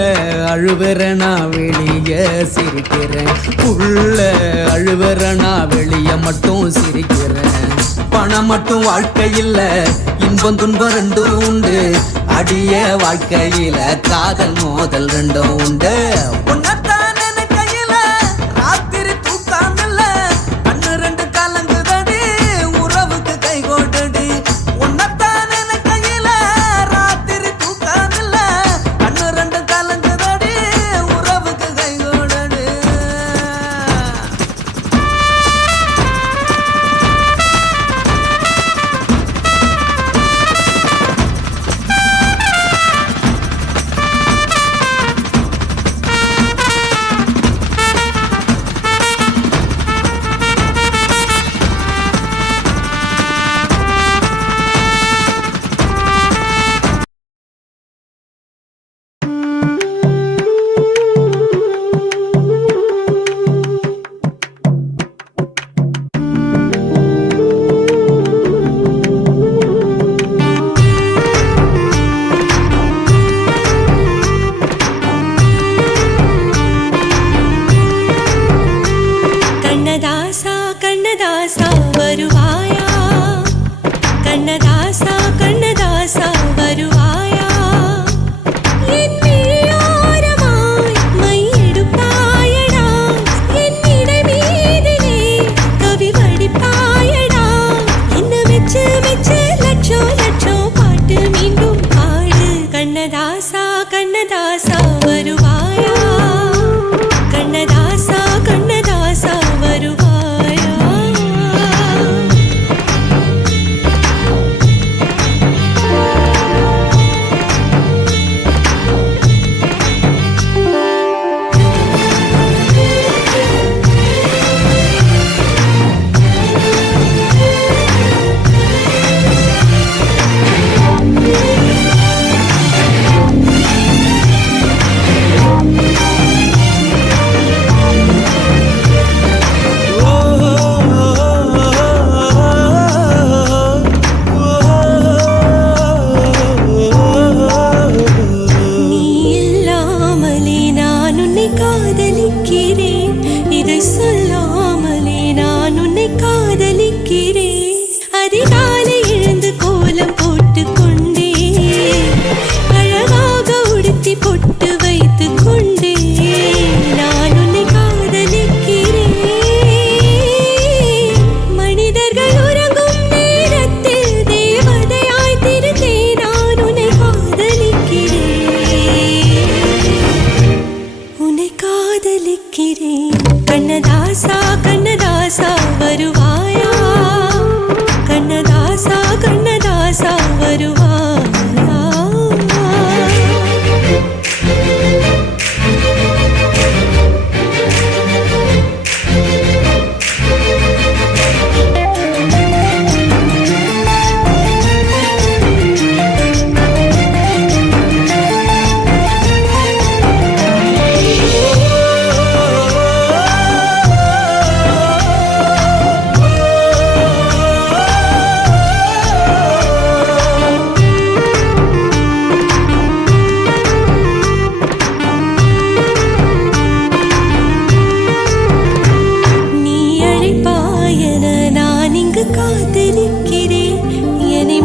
அழுவுறனா வெளிய சிரிக்கிறேன் உள்ள அழுவுறனா வெளிய மட்டும் சிரிக்கிறேன் பணம் மட்டும் வாழ்க்கையில் இன்பம் துன்பம் ரெண்டும் உண்டு அடிய வாழ்க்கையில காதல் மோதல் ரெண்டும் உண்டு உன்னத்தான் நினைக்கையில ராத்திரி தூக்கமில்ல கண்ணு ரெண்டு கலங்குதடி உறவுக்கு கை கோட்டடி உன்னத்தான் நினைக்கையில ராத்திரி தூக்கமில்ல கண்ணு ரெண்டு கலங்குதடி உறவுக்கு கை கோட்டடி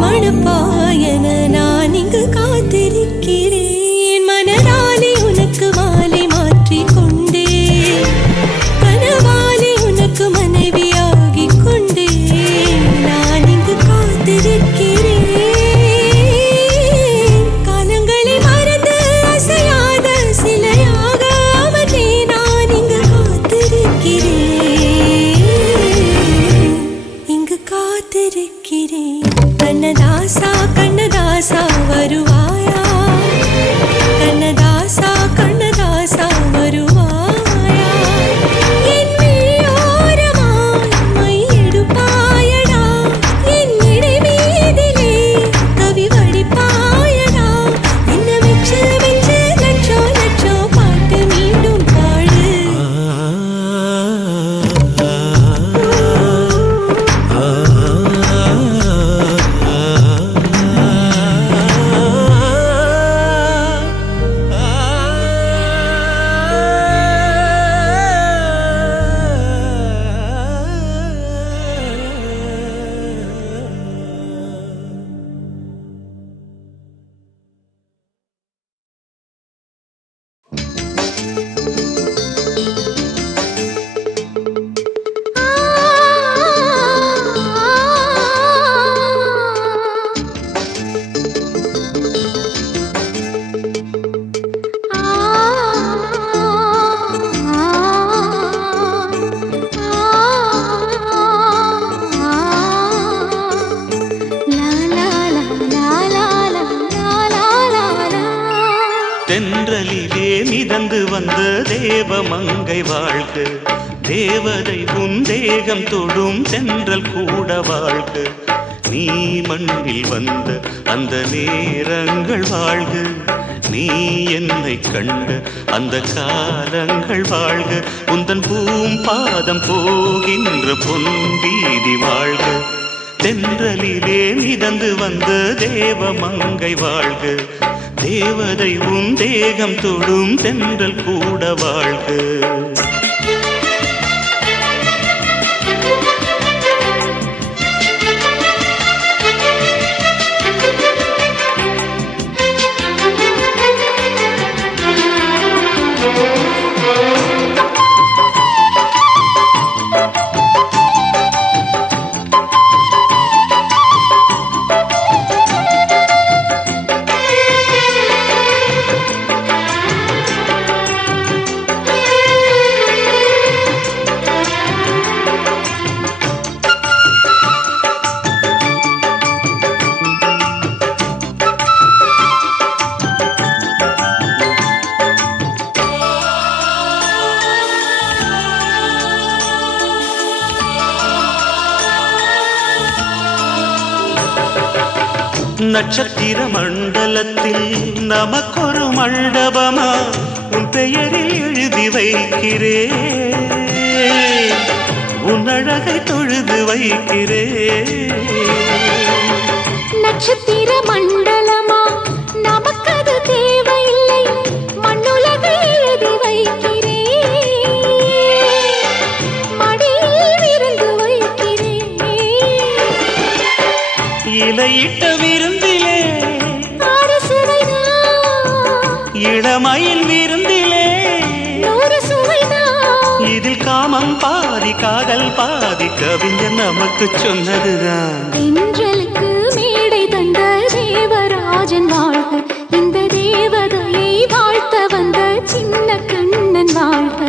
மணப்பாயன நான் இங்கு காத்திருக்கிறேன் மனதாலே உனக்கு மாலை மாற்றி கொண்டே கனவாலே உனக்கு மனைவியாகி கொண்டே நான் இங்கு காத்திருக்கிறேன் காலங்களை மறந்து அசையாத சிலையாக அவனே நான் இங்கு காத்திருக்கிறேன் இங்கு காத்திருக்கிறேன் கண்ணதாசா கண்ணதாசா வருவாயா கண்ணதாசா கண்ணதாசா வருவாயா என் விழியோரமாய் மை எடுப்பாயடா என் இடை மீதிலே கவி வடிப்பாயடா என்ன வெச்சு வெச்சு லட்சோ லட்சோ பாட்டு மீண்டும் பாடு தென்றலிலே மிதந்து வந்த தேவமங்கை வாழ்க தேவதை உன் தேகம் தொடும் தென்றல் கூட வாழ்க நீ மண்ணில் வந்த அந்த நேரங்கள் வாழ்க நீ என்னை கண்ட அந்த காலங்கள் வாழ்க உந்தன் பூம்பாதம் போகின்ற பொன் வீதி வாழ்க தென்றலிலே மிதந்து வந்த தேவமங்கை வாழ்க தேவதை உன் தேகம் தொடும் தென்றல் கூட வாழ்க நட்சத்திர மண்டலத்தில் நமக்கொரு மண்டபமா உன் பெயரில் எழுதி வைக்கிறேன் உன் அழகை தொழுது வைக்கிறேன் நட்சத்திர மண்டலமா நமக்கது தேவையில்லை மண்ணுலகை எழுதி வைக்கிறேன் மடியில் விருந்து வைக்கிறேன் இலையிட்ட விருந்திலே இளமையில் விருந்திலே இதில் காமம் பாதி காதல் பாதி கவிஞர் நமக்கு சொன்னதுதான் தென்றலுக்கு மேடை தந்த தேவராஜன் வாழ்க இந்த தேவதையை வாழ்த்த வந்த சின்ன கண்ணன் வாழ்க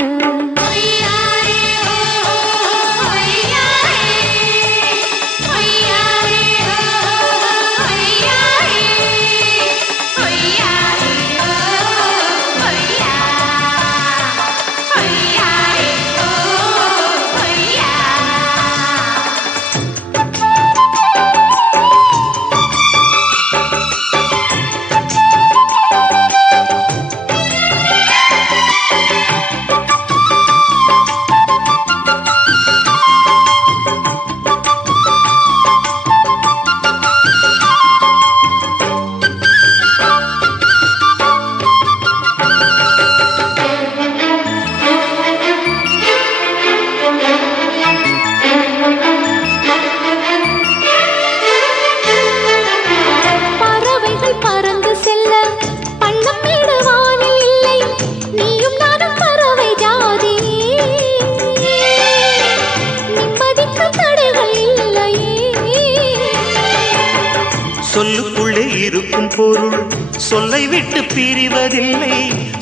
சொல்லுக்குள்ளே இருக்கும் பொருள் சொல்லை விட்டு பிரிவதில்லை,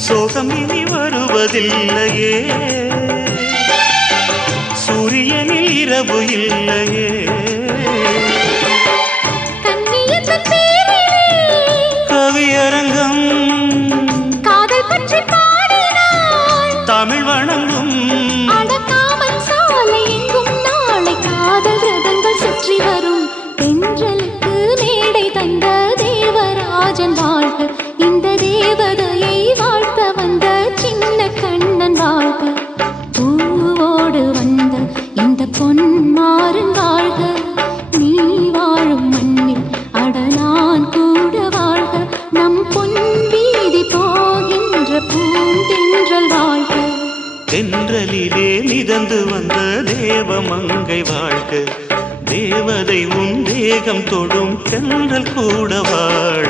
சோகம் இனி வருவதில்லையே. சூரியனில் இரவு இல்லையே. கண்ணியத்தின் பேரிலே கவியரங்கம் காதல் பற்றி பாடினாள். தமிழ் வணங்கும் அடக்காமன் சாலை எங்கும் நாளை காதல் ரதங்கள் சுற்றி வரும். தென்றலுக்கு மேடை தந்த தேவராஜன் வாழ்க, இந்த தேவதையை வாழ்த்த வந்த சின்ன கண்ணன் வாழ்க. பூவோடு வந்த இந்த பொன்மாறன் வாழ்க, நீ வாழும் மண்ணில் அட நான் கூட வாழ்க. நம் பொன் வீதி போகின்ற பூந்தென்றல் வாழ்க. தென்றலிலே மிதந்து வந்த தேவமங்கை வாழ்க, தேவதை உன் தேகம் தொடும் தென்றல் கூட வாழ்க.